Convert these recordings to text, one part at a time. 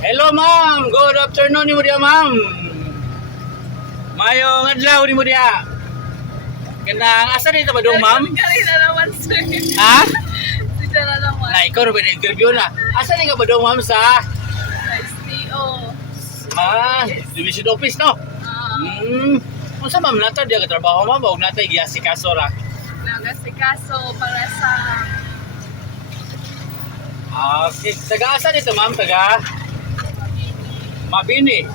Hello ma'am, good afternoon ni mo dia ma'am. Mayong adlaw ni mo dia. Kanang asa dito ba dong ma'am? Kari na naman, sir. Ha? Sida na naman. Na ikaw rin interview na. Asa ni ka ba dong ma'am sa STO. division office no? Unsa ma'am nata dia ka trabaho ma'am o natay giasikaso ra? Nagasikaso para sa Okay, taga asa dito ma'am? Taga Mabini.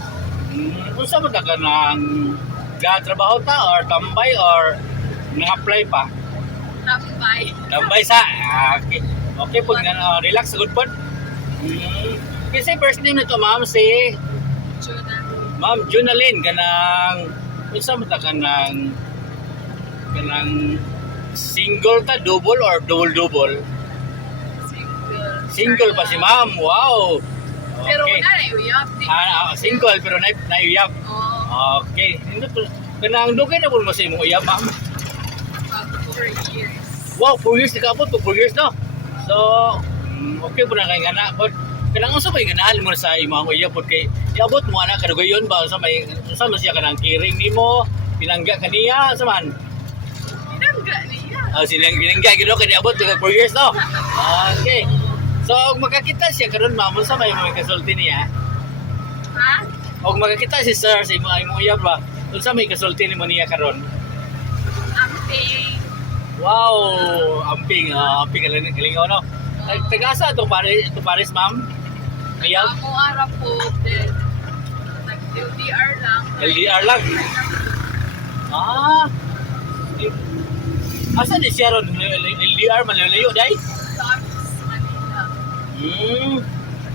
Unsa man ka nang gatrabaho ta or tambay or nang-apply pa? tambay. Tambay sa okay. Okay po nga relax good po. Kasi first name nito ma'am si Juna. Ma'am Junalyn kanang unsa man ta kanang single ta double or double? Single. Single pa si ma'am. Wow. Pero Okay. wala na uyab. Single pero nauyab. Oh, Okay. Hindi po kanang dugay na po mo sa imong uyab ma'am. 4 years. Wow, 4 years nakaabot po 4 years no. So, okay po na kay ngana but kanang unsa may ganahan mo sa imong uyab pod kay iabot mo ana kadugayon ba unsa man siya kanang kiring nimo pinangga kaniya sa man. Pinangga niya. Silang pinangga gid kay iabot ka 4 years no. Okay. So, og makakita siya karon ma'am unsa may mga kasulti niya? Ha? Og makakita si sir sa imong uyab ba? Unsa may kasulti nimo niya karon? Amping. Wow, amping galingaw no. Tagasa itong Paris ma'am? Kaya Amo ara po din. Nag-LDR lang. LDR lang. Asa ni siya ron? LDR malalayo day? Tapos Manila.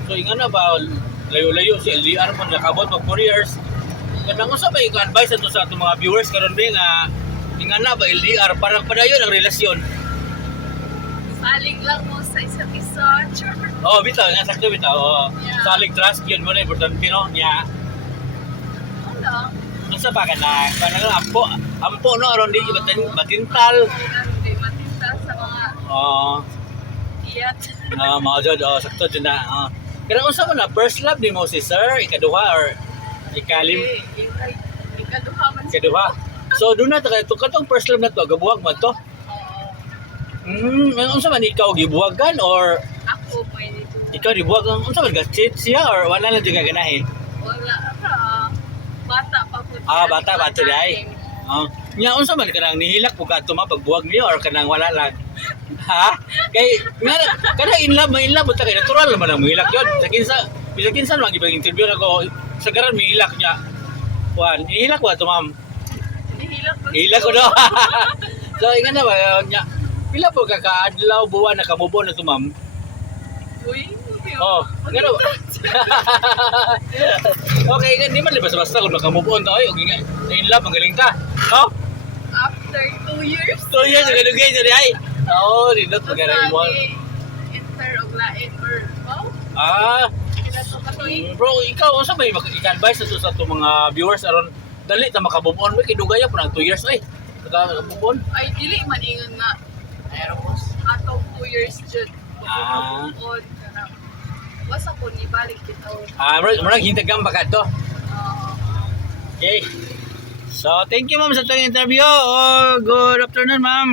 So yung ano ba, layo-layo si LDR mo nakabot mag 4 years. Kanang usa ba yung advice ato sa atong mga viewers karon ba nga yung ano ba LDR parang padayon ang relasyon. Saling lang mo sa isa't isa. Sure. Oh, bitaw nga sakto bitaw. Oh. Yeah. Salig trust yun mo na importante no. Nya. Wala. Unsa pa kana? Kanang ampo no aron di batintal. Hindi matinta sa mga iyat. Mga jud sakto jud na. Kanang unsa man na first love nimo si sir ikaduha or ikalim Ikaduha man siya. ikaduha. So doon na katong first love na to gabuwag man to. Unsa man ikaw gibuwagan or Ako pwede to. ikaw gibuwag unsa man ga-cheat siya or wala lang jud ka ganahin? Wala ra. Bata pa po. Bata pa to day. Nya unsa man kanang nihilak po ka tuma pagbuwag niyo or kanang wala lang? Ha? Kay nga kada in love ta kay natural naman ang mahilak yon. Sa kinsa man gibang interview nako sa garan mahilak niya. Kuan, nihilak wa to ma'am. Nihilak ko. Hilak ko do. So ingon na ba nya pila po ka kaadlaw buwan nakamubon na to ma'am? Uy. Oh, ngano ba? Okay, di man basta kung makamubon ta oy, in love magaling ka. No? After 2 years. 2 years nagdugay sa ay. Oo, dito magaling mo. Inter og lain or Kinato ka to Bro, ikaw unsa ba i-advise sa to mga viewers aron dali ta makabubon mo kidugaya po nang 2 years ay. Makabubon. Ay, dili man ingon nga. Atong 2 years jud. Wasa ko ni balik bitaw. Murag hintagam ba kadto? Okay. So, thank you ma'am sa tong interview. Good afternoon ma'am.